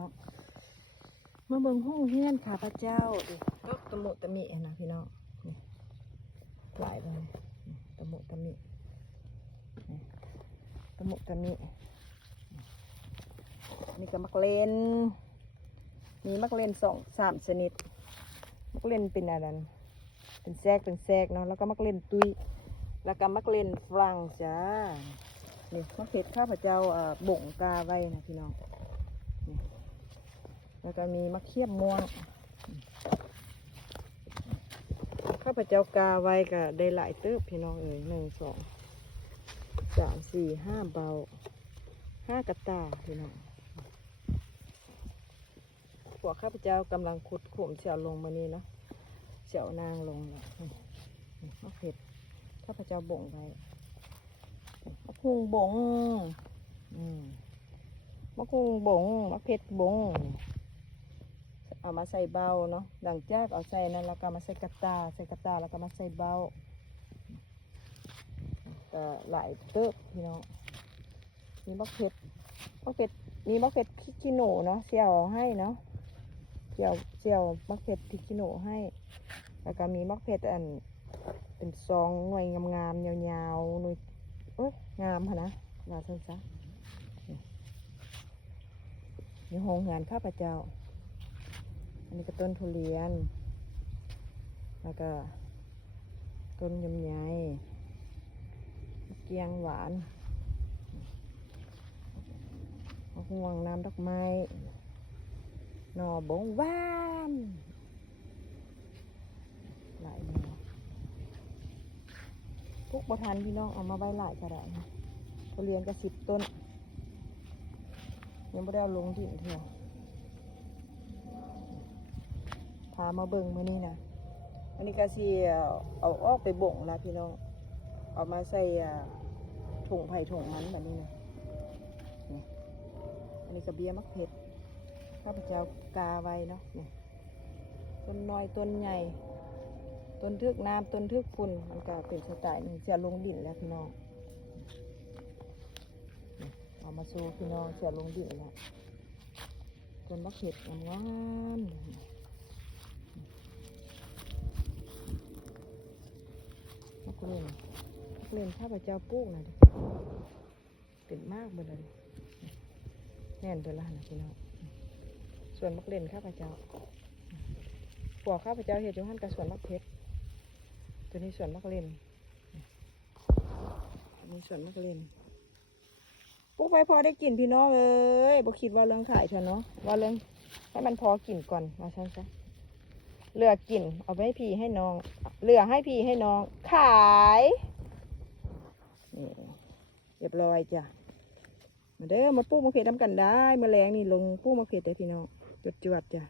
น้องมาเบิ่งห้องเฮียนค่ะพระเจ้าดิก็ตะมุตะมินะพี่น้องนี่หลายเลยตะมุตะมิตะมุตะมินี่ก็มักเล่นมีมักเล่น2-3ชนิดมักเล่นเป็นอะไรนั่นเป็นแทรกเนาะแล้วก็มักเล่นตุยแล้วก็มักเล่นฝรั่งจ้านี่มักเห็ดข้าพเจ้าบ่งกาไว้นะพี่น้องนี่แล้วก็มีมักเขียบม่วงข้าพเจ้ากาไว้ก็ได้หลายเติบพี่น้อง1 2 3 4 5เบา5กระตาพี่น้องพวกข้าพเจ้ากำลังขุดขุมเสี่ยวลงมานี้เนาะเสี่ยวนางลงแล้วมะเผ็ดข้าพเจ้าบ่งไว้มะคุงบ่งมะคุงบ่งมะเผ็ดบ่งเอามาใส่เบาเนาะหลังจากเอาใส่นั้นแล้วก็มาใส่กระตาแล้วก็มาใส่เบาก็หลายเติบพี่น้องมีมะเผ็ดมีมะเผ็ดพริกขี้หนูเนาะเสี่ยวให้เนาะเสี่ยวมะเผ็ดพริกขี้หนูให้แล้วก็มีมะเผ็ดเป็นซองหน่วยงามๆยาวๆหน่วยงามค่ะนะมาสั้นซะนี่โรงงานข้าพเจ้าอันนี้ก็ต้นทุเรียนแล้วก็ต้นยำไยเกียงหวานห่วงน้ำดอกไม้หน่อบงว่านหลายแนวพวกประทานพี่น้องเอามาใบหลายกระดาษทุเรียนก็10 ต้นยังไม่ได้เอาลงดินเถอะพามาเบิ่งมื้อนี้นะอันนี้ก็สิเอาออกไปบ่งนะพี่น้องเอามาใส่ถุงไผ่ถุงมันแบบนี้นะนี่อันนี้ก็เบี้ยมักเผ็ดข้าพเจ้ากาไว้เนาะนี่ต้นน้อยต้นใหญ่ต้นทึกน้ำต้นทึกฝุ่นมันก็เป็นสไตล์นึงจะลงดินแล้วพี่น้องเอามาโชว์พี่น้องจะลงดินแล้วต้นมักเผ็ดงามมักเล่นข้าพเจ้าปลูกนะดิเป็นมากเบอร์เลยแน่นเบอร์ละนะพี่น้องส่วนมักเล่นข้าพเจ้าพวกข้าพเจ้าเห็ดจุหันกับส่วนมักเพชรตัวนี้ส่วนมักเล่นมีส่วนมักเล่นปลูกไปพอได้กินพี่น้องเลยบ่คิดว่าเรื่องขายเถอะเนาะว่าเรื่องให้มันพอกินก่อนมาใช่เหลือกินเอาไปให้พี่ให้น้องเหลือให้พี่ให้น้องขายนี่เรียบร้อยจ้ะมาเด้อมาปลูกมะเขือทำกันได้แมลงนี่ลงปลูกมะเขือแต่พี่น้องจวดจ้ะ